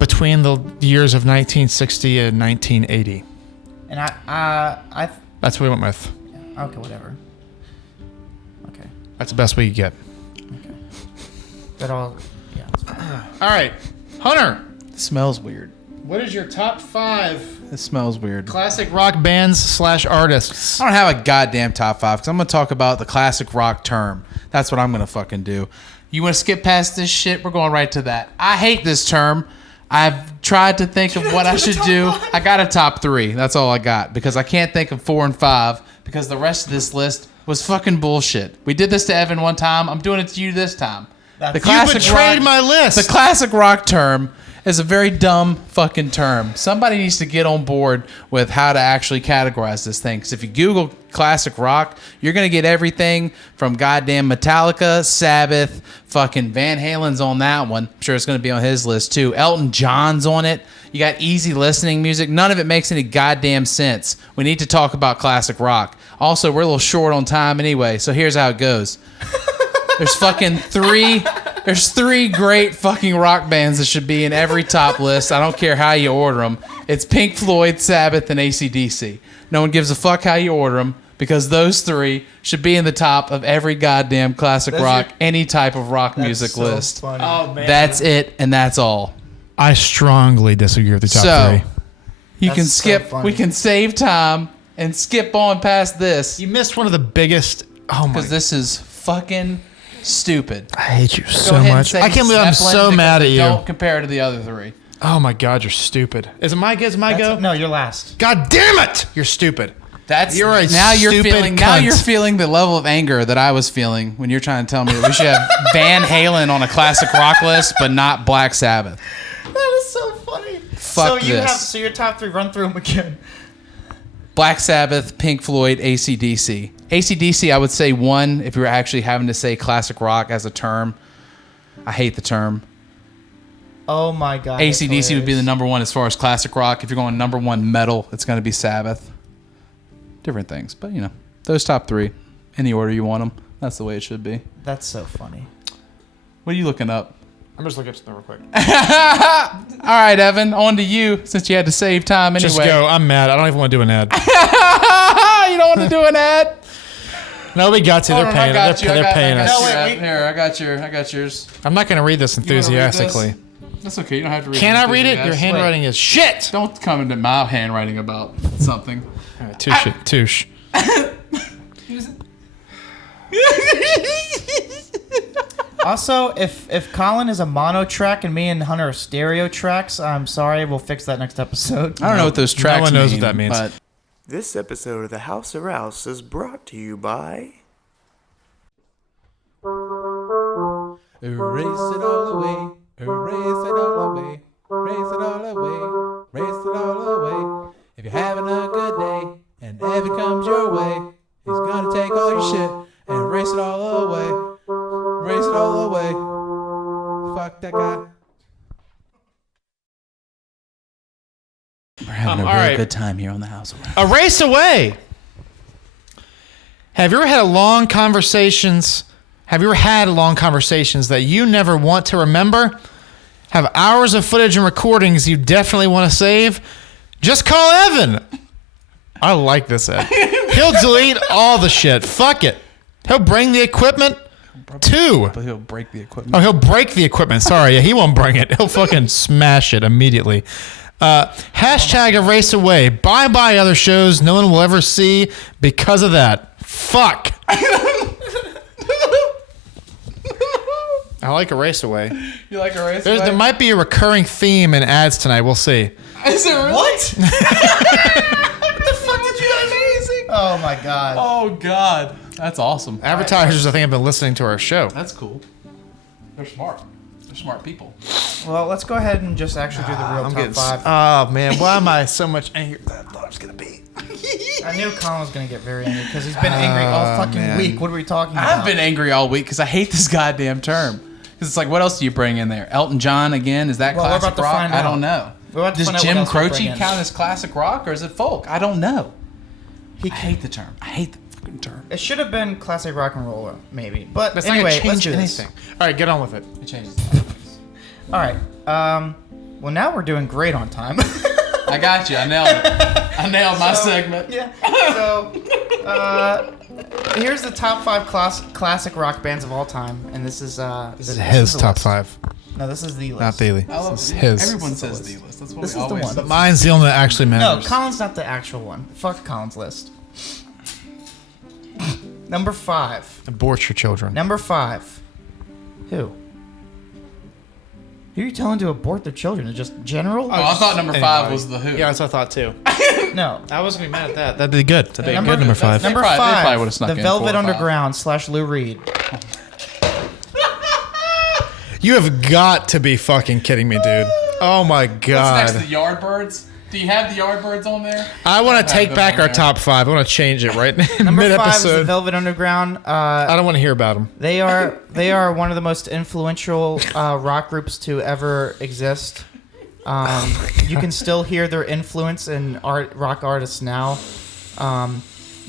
between the years of 1960 and 1980. And I That's what we went with. okay, whatever. Okay, That's the best we could get. okay. That all, yeah. That's fine. All right, Hunter, It smells weird. what is your top 5 It smells weird. classic rock bands slash artists? I don't have a goddamn top 5 because I'm going to talk about the classic rock term. That's what I'm going to fucking do. You want to skip past this shit? We're going right to that. I hate this term. I've tried to think of what I should do. I got a top 3. That's all I got because I can't think of 4 and 5 because the rest of this list was fucking bullshit. We did this to Evan one time. I'm doing it to you this time. That's- The You classic betrayed rock, my list. the classic rock term is a very dumb fucking term. Somebody needs to get on board with how to actually categorize this thing. Because if you Google classic rock, you're going to get everything from goddamn Metallica, Sabbath, fucking Van Halen's on that one. I'm sure it's going to be on his list too. Elton John's on it. You got easy listening music. None of it makes any goddamn sense. We need to talk about classic rock. Also, we're a little short on time anyway, so here's how it goes. There's fucking 3... There's 3 great fucking rock bands that should be in every top list. I don't care how you order them. It's Pink Floyd, Sabbath, and AC/DC. No one gives a fuck how you order them because those 3 should be in the top of every goddamn classic rock, any type of rock music so list. funny. Oh man, That's it, and that's all. I strongly disagree with the top So 3. you That's can so skip. funny. We can save time and skip on past this You missed one of the biggest. Oh my! because this is fucking stupid. I hate you Go so ahead and much. say I can't believe I'm Zeppelin so because mad at they you. Don't compare it to the other 3. Oh my God, you're stupid. Is it my go? Is it my go? No, you're last. God damn it! You're stupid. That's You're a now you're stupid feeling now cunt. you're feeling the level of anger that I was feeling when you're trying to tell me that we should have Van Halen on a classic rock list but not Black Sabbath. That is so funny. Fuck this. So your top 3, run through them again. Black Sabbath, Pink Floyd, AC/DC. AC/DC, I would say 1 if you were actually having to say classic rock as a term. I hate the term. Oh my God. that's AC/DC would be the hilarious. number 1 as far as classic rock. If you're going number 1 metal, it's going to be Sabbath. Different things, but you know, those top 3, any order you want them. That's the way it should be. That's so funny. What are you looking up? I'm just looking up something real quick. All right, Evan, on to you since you had to save time anyway. Just go. I'm mad. I don't even want to do an ad. You don't want to do an ad? No, we got to. Hold They're on, I paying. got you. They're paying us. No, wait. Here, I got yours. I'm not going to read this You wanna read this? enthusiastically. That's okay. You don't have to read it. Can I read it? Your enthusiastically. handwriting is shit. Don't come into my handwriting about something. All right, touche. Also, if Colin is a mono track and me and Hunter are stereo tracks, I'm sorry. We'll fix that next episode. I don't know what those tracks one knows mean, what that means. But This episode of the House of Rouse is brought to you by. Erase it all away. Erase it all away. Erase it all away. Erase it all away. If you're having a good day and Evan comes your way, he's gonna take all your shit and erase it all away. Erase it all away. Fuck that guy. we're having a all real right. good time here on the House of Rouse. Erase away. Have you ever had long conversations Have you ever had long conversations that you never want to remember? Have hours of footage and recordings you definitely want to save? Just call Evan. I like this Ed. He'll delete all the shit. Fuck it. He'll bring the equipment too. But he'll break the equipment. Oh, he'll break the equipment. Sorry, yeah, he won't bring it. He'll fucking smash it immediately. Hashtag erase away. Bye-bye other shows no one will ever see because of that. Fuck. I like erase away. You like erase away? There might be a recurring theme in ads tonight. We'll see. Is it really? What? What the fuck did you amazing? Oh my god. Oh god. That's awesome. Advertisers, I think, have been listening to our show. That's cool. They're smart. They're smart people. Well, let's go ahead and just actually do the real top five. Oh, man. Why am I so much angry than I thought I was going to be? I knew Colin was going to get very angry because he's been angry all fucking week. What are we talking about? I've been angry all week because I hate this goddamn term. Because it's like, what else do you bring in there? Elton John again? Is that Well, we're classic about to rock? find I out. don't know. We're about to Does find out Jim what else we bring Croce in. count as classic rock or is it folk? I don't know. I hate the term. I hate the fucking term. It should have been classic rock and roll, maybe. But That's anyway, not going let's to do change this. anything. All right, get on with it. It changes a lot of things. All right. Well, now we're doing great on time. I got you. I nailed it. I nailed my segment. Yeah. So, here's the top 5 classic rock bands of all time, and this is His top 5, No, this is the list. not daily. I love This is it. his. Everyone says the list. That's what This we is the always one. say. Mine's the only that actually No, matters. Colin's not the actual one. Fuck Colin's list. Number 5. Abort your children. Number 5. Who? Who are you telling to abort their children? Is it just general? Oh, I thought number 5 was the Who. Yeah, that's what I thought too. No. I wasn't gonna be mad at that. That'd be good. That'd be Number- good number 5. Number They probably 5. would've snuck The in Velvet 4 or 5. Underground / Lou Reed. You have got to be fucking kidding me, dude. Oh my What's god. next? The Yardbirds? Do you have the Yardbirds on there? I want to take them back on our there. top 5. I want to change it right Number mid 5 is the episode. Velvet Underground. I don't want to hear about them. They are one of the most influential rock groups to ever exist. You can still hear their influence in rock artists now.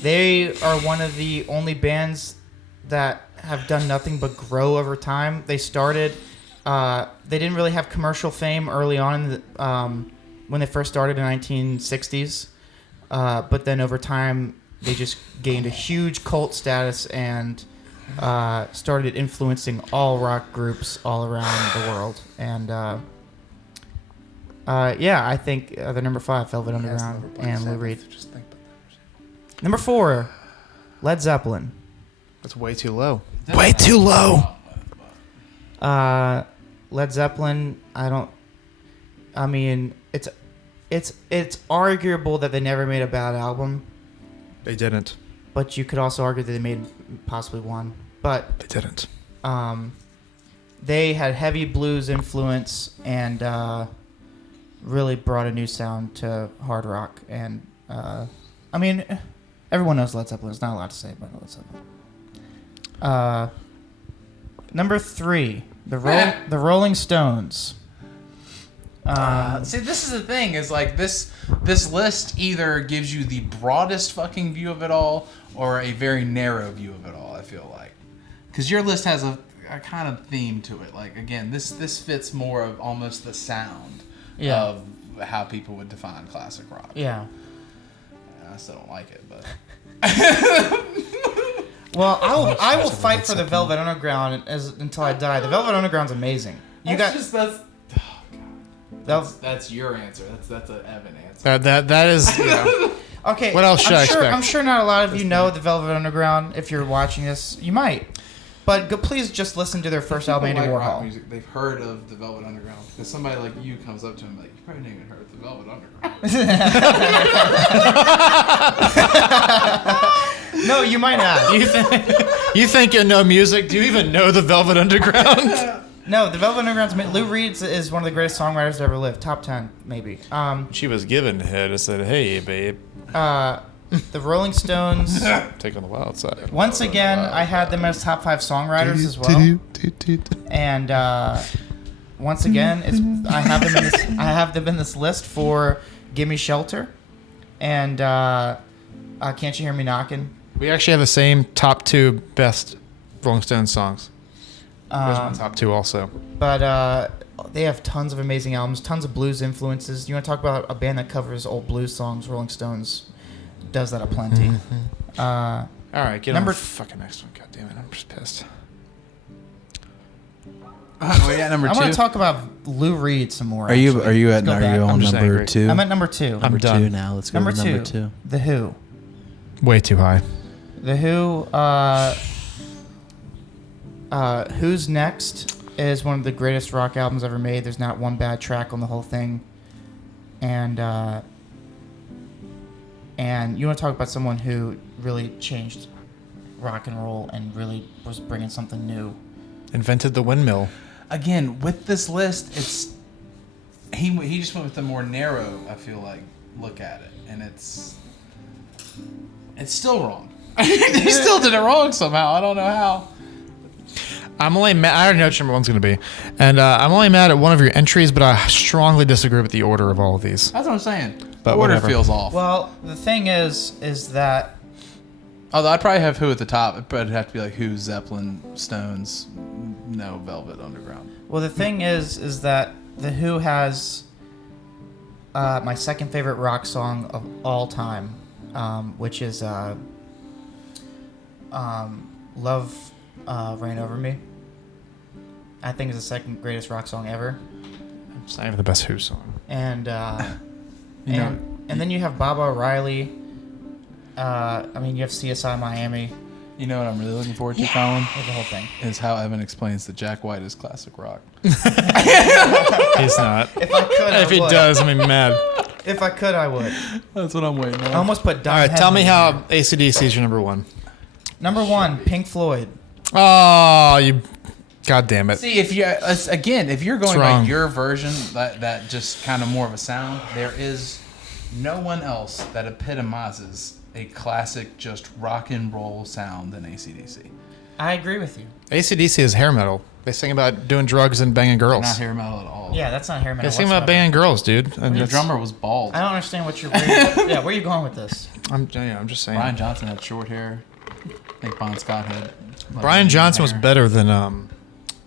They are one of the only bands that have done nothing but grow over time. They started. They didn't really have commercial fame early on when they first started in the 1960s, but then over time they just gained a huge cult status and started influencing all rock groups all around the world. And yeah, I think they're number 5, Velvet Underground and Lou Reed. Number 4, Led Zeppelin. That's way too low. Way too low. Led Zeppelin, I mean, it's arguable that they never made a bad album, They didn't. but you could also argue that they made possibly one. But They didn't. they had heavy blues influence and really brought a new sound to hard rock. And I mean, everyone knows Led Zeppelin. There's not a lot to say about Led Zeppelin. Number 3, the Rolling Stones. See, this is the thing. Is like this list either gives you the broadest fucking view of it all or a very narrow view of it all. I feel like because your list has a kind of theme to it. Like again, this fits more of almost the sound of how people would define classic rock. Yeah. I still don't like it, but Well, I will fight for the Velvet Underground until I die. The Velvet Underground's amazing. that's your answer. That's an Evan answer. That is. Yeah. Okay. What else should I expect? I'm sure not a lot of you know the Velvet Underground. If you're watching this, you might. But please just listen to their first album, Andy People like rock Warhol. music. They've heard of the Velvet Underground because somebody like you comes up to them like, you probably didn't even heard of the Velvet Underground. No, you might have. You think you know music? Do you even know the Velvet Underground? No, the Velvet Underground's Lou Reed is one of the greatest songwriters to ever live. Top 10, maybe. She was given head. I said, "Hey, babe, The Rolling Stones. take on the wild side." Once again, I had them as top 5 songwriters as well. And once again, I have them in this list for "Gimme Shelter" and "Can't You Hear Me Knocking." We actually have the same top 2 best Rolling Stones songs. Those are my top 2 also. But they have tons of amazing albums, tons of blues influences. You want to talk about a band that covers old blues songs? Rolling Stones does that aplenty. All right, get on number the fucking next one. God damn it, I'm just pissed. We got number 2. I want to talk about Lou Reed some more. Are you on I'm just number angry. 2? I'm at number 2. I'm done. 2 now. Let's go Number with number 2. The Who. Way too high. The Who. Who's Next is one of the greatest rock albums ever made. There's not one bad track on the whole thing. And you want to talk about someone who really changed rock and roll and really was bringing something new. Invented the windmill. Again, with this list, it's he just went with a more narrow, I feel like, look at it, and it's still wrong. He still did it wrong somehow. I don't know how. I'm only mad. I already know what number 1's going to be. And I'm only mad at one of your entries, but I strongly disagree with the order of all of these. That's what I'm saying. But The order whatever. feels off. Well, the thing is that Although I'd probably have Who at the top, but it'd have to be like Who, Zeppelin, Stones, no Velvet Underground. the thing is that The Who has my second favorite rock song of all time, which is Love Reign Over Me. I think it's the second greatest rock song ever. It's not even the best Who song. And You know, and then you have Baba O'Reilly. You have CSI Miami. You know what I'm really looking forward to, Colin? The whole thing. Is how Evan explains that Jack White is classic rock. He's not. If I could, If he does, I'm gonna be mad. If I could, I would. That's what I'm waiting on. I almost put Don All right, tell me Henley how AC/DC is your number 1. Number 1, Pink Floyd. Oh, you. God damn it. See, if you're going wrong. by your version, that just kind of more of a sound, there is no one else that epitomizes a classic, just rock and roll sound than AC/DC. I agree with you. AC/DC is hair metal. They sing about doing drugs and banging girls. Not hair metal at all. Yeah, that's not hair metal. They sing about whatsoever. banging girls, dude. And The it's- drummer was bald. I don't understand what you're. Where are you going with this? I'm just saying. Brian Johnson had short hair. I think Bon Scott had. Brian Johnson was hair. better than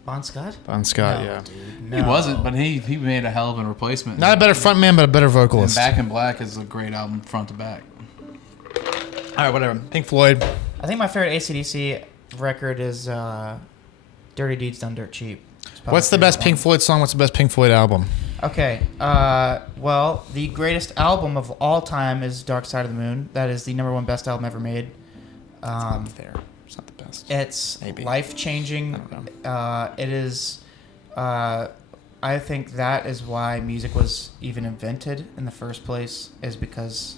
Bon Scott? Bon Scott. No, Yeah, dude, He no. wasn't, but he made a hell of a replacement. not a better frontman, but a better And vocalist. Back in Black is a great album, front to back. All right, whatever. Pink Floyd. I think my favorite AC/DC record is "Dirty Deeds Done Dirt Cheap." It's probably What's the my best favorite Pink Floyd song? What's the best Pink Floyd album? one. Okay. Well, the greatest album of all time is "Dark Side of the Moon." That is the number 1 best album ever made. There. It's not the best. It's Maybe. life-changing. I don't It is. I think that is why music was even invented in the first place, is because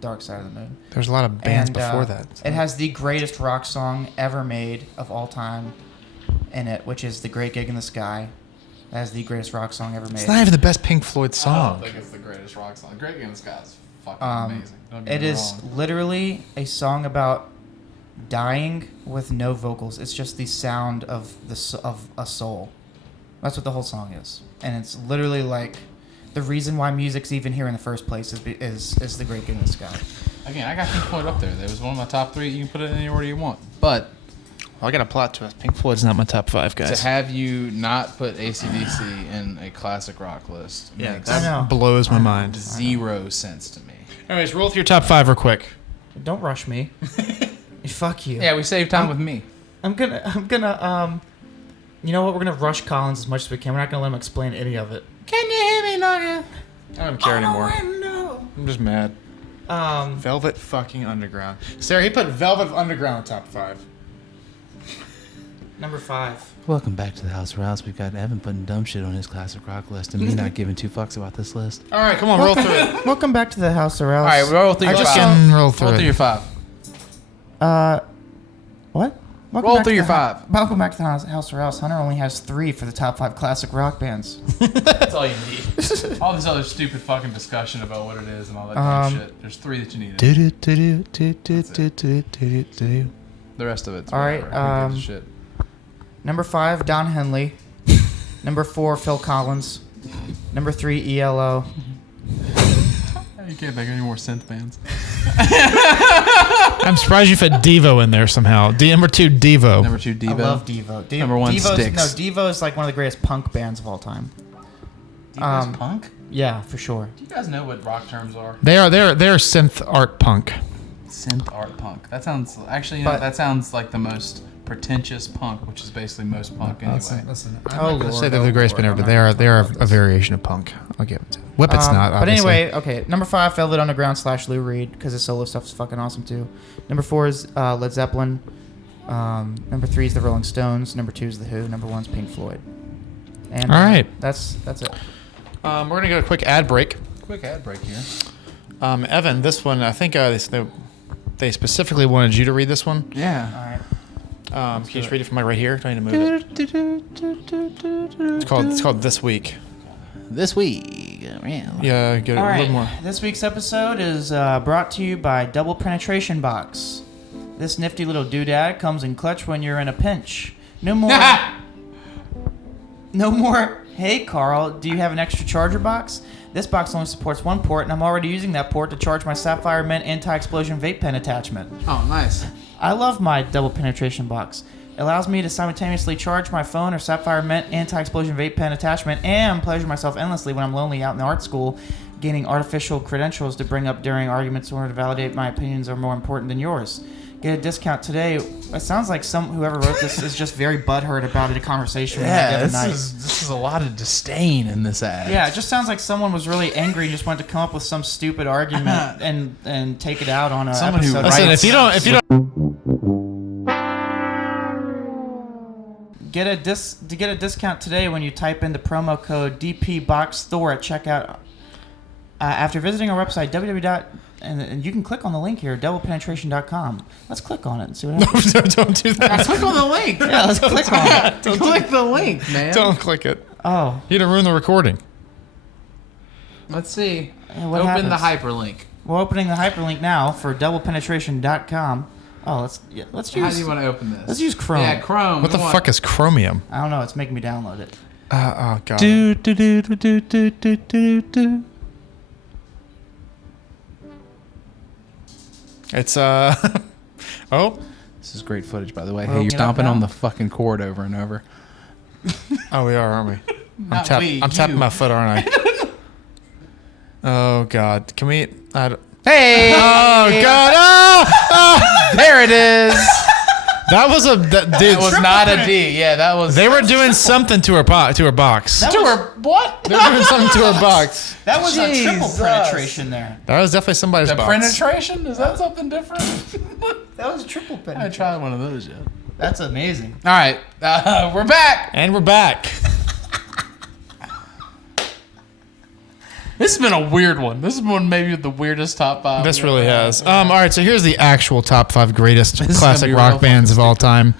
Dark Side of the Moon. There's a lot of bands And, before that. It has the greatest rock song ever made of all time in it, which is "The Great Gig in the Sky." That is the greatest rock song ever made. It's not even the best Pink Floyd I song. don't think it's the greatest rock song. Great Gig in the Sky is fucking amazing. Don't It get me is wrong. literally a song about dying with no vocals. It's just the sound of of a soul. That's what the whole song is, and it's literally like the reason why music's even here in the first place is "The Great Gig in the Sky." Again, I got Pink Floyd up there. There was one of my top 3. You can put it in any order you want. But I got a plot twist. Pink Floyd's not my top 5, to guys. have you not put AC/DC in a classic rock list makes I know. Blows my mind. zero sense to me. Anyways, roll through your top 5 real quick. Don't rush me. Fuck you. Yeah, we saved time with me. I'm gonna you know what? We're gonna rush Collins as much as we can. We're not gonna let him explain any of it. Can you hear me, Nugget? I don't care anymore. No. I'm just mad. Velvet fucking Underground. Sarah, he put Velvet Underground top 5. Number 5. Welcome back to the House of Rouse. We've got Evan putting dumb shit on his classic rock list and me not giving 2 fucks about this list. All right, come on, roll through it. Welcome back to the House of Rouse. All right, roll through I your just 5. Roll through Roll it. through your 5. What? Welcome Roll back through to your the 5. Welcome back to the House of Rouse. Hunter only has 3 for the top 5 classic rock bands. That's all you need. All this other stupid fucking discussion about what it is and all that dumb shit. There's 3 that you needed. The rest of it's All right, whatever. Who gives a shit. Number 5, Don Henley. Number 4, Phil Collins. Number 3, ELO. You can't think of any more synth bands. I'm surprised you fit Devo in there somehow. Number 2, Devo. Number 2, Devo. I love Devo. Number 1, Devo's, Styx. No, Devo is like one of the greatest punk bands of all time. Devo's punk? Yeah, for sure. Do you guys know what rock terms are? They're synth art punk. Synth art punk. That sounds actually. That sounds like the most pretentious punk, which is basically most punk anyway. Listen. I'm not going to say they're the greatest band ever, but they are a variation of punk. I'll give it to them. Whip It's not. But Obviously. anyway, okay. Number 5, Velvet Underground / Lou Reed, because his solo stuff is fucking awesome too. Number 4 is Led Zeppelin. Number 3 is the Rolling Stones. Number 2 is the Who. Number 1 is Pink Floyd. And all right, that's it. We're gonna go a quick ad break. Quick ad break here. Evan, this one I think they specifically wanted you to read this one. Yeah. All right. Can you just read it from right here? Do I need to move it? It's called This Week. This week. Yeah, get it All a right. little more. This week's episode is brought to you by Double Penetration Box. This nifty little doodad comes in clutch when you're in a pinch. No more. No more. Hey, Carl, do you have an extra charger box? This box only supports one port, and I'm already using that port to charge my Sapphire Mint anti-explosion vape pen attachment. Oh, nice. I love my double penetration box. It allows me to simultaneously charge my phone or Sapphire Mint anti-explosion vape pen attachment and pleasure myself endlessly when I'm lonely out in the art school, gaining artificial credentials to bring up during arguments in order to validate my opinions are more important than yours. Get a discount today. It sounds like whoever wrote this is just very butthurt about a conversation we had the other night. This is a lot of disdain in this ad. Yeah, it just sounds like someone was really angry and just wanted to come up with some stupid argument and take it out on a Someone who episode. Listen, Right. if you don't, Get a discount today when you type in the promo code DPBoxThor at checkout. After visiting our website and you can click on the link here, doublepenetration.com. Let's click on it and see what happens. don't do that. Click on the link. Yeah, let's click on it. Click the link, man. Don't click it. Oh, You're gonna ruin the recording. Let's see. what Open the happens? hyperlink. We're opening the hyperlink now for doublepenetration.com. Oh, let's use. How do you want to open this? Let's use Chrome. Yeah, Chrome. What the fuck is Chromium? I don't know. It's making me download it. Oh god. Do do do do do do do do do. It's oh. This is great footage, by the way. We're Hey, you're opening it up stomping now? on the fucking cord over and over. Oh, we are, aren't we? Not we, I'm tapping you. my foot, aren't I? Oh god. Can we? Hey! Oh god! Oh! There it is. That was dude. That was not a D. Yeah, that was. They were doing something to her box. to her what? They were doing something to her box. That was a triple Jesus. penetration there. That was definitely somebody's The box. penetration? Is that something different? That was a triple I penetration. tried one of those yet. That's amazing. All right, we're back. And we're back. This has been a weird one. This is one maybe the weirdest top 5. This really has. All right, so here's the actual top 5 greatest is classic gonna be rock real bands of all time.